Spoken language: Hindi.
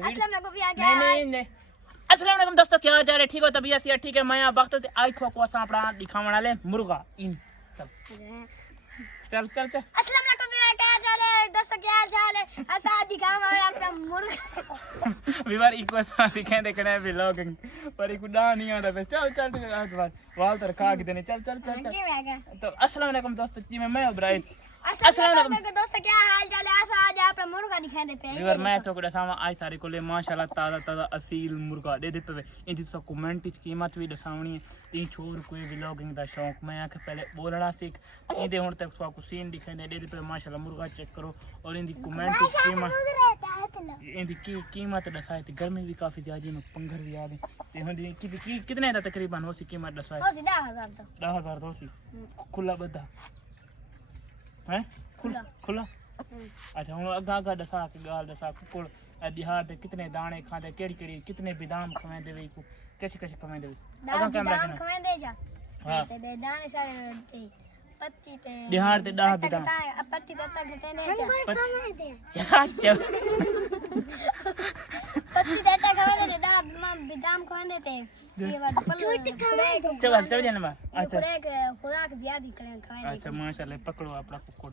अस्सलाम वालेकुम भी आ गया नहीं अस्सलाम वालेकुम दोस्तों, क्या हाल चाल है? ठीक हो? तबीयत से ठीक है? मैं यहाँ वक्त आई थो को असां अपना दिखावण वाले मुर्गा इन चल चल चल अस्सलाम वालेकुम भी क्या हाल चाल है दोस्तों, क्या हाल चाल है? असा दिखावा अपना मुर्गा विवार इको दिखे देखने व्लॉगिंग पर इको डा नहीं आता बस चल चल आज बात वाल तर खा के देने चल चल चल तो अस्सलाम वालेकुम दोस्तों, जी मैं इब्राहिम। अस्सलाम वालेकुम दोस्तों, क्या हाल चाल है? असा आज अपना मुर्गा दिखा दे पे विवार मैं तो को दसावा आज सारे को ले माशाल्लाह ताजा ताजा असील मुर्गा दे दे पे इनकी सब कमेंट की कीमत भी दसावनी है। इन छोर कोई व्लॉगिंग दा शौक मैं आके पहले बोलना सीख इंदे हुन तक सबको सीन दिखाई दे दे पे माशाल्लाह मुर्गा चेक करो और इनकी कमेंट की कीमत इनकी कीमत दसाई थी। गर्मी भी काफी ज्यादा में पंगर भी आ गए ते हुन कितने दा तकरीबन होसी कीमत दसाई हो सीधा 10,000 तो 10,000 होसी खुला बद्दा हैं खुला खुला अच्छा हुन अगा अगा दसा के गाल दसा कुकुड़ दिहार दे कितने दाने खांदे केड़ी केड़ी कितने बादाम खवेंदे वे को कैसे कैसे खवेंदे वे अगा कैमरा दाम खवे दे जा हां ते बेदाने सारे पत्ती ते दिहार दे 10 बादाम पत्ती तत्ता घटे ने जा क्या पत्ती तत्ता खवे दे बादाम खवे ते ये बात चल चल जाने बा अच्छा खुराक ज्यादा खवे अच्छा माशाल्लाह पकड़ो अपना कुकुड़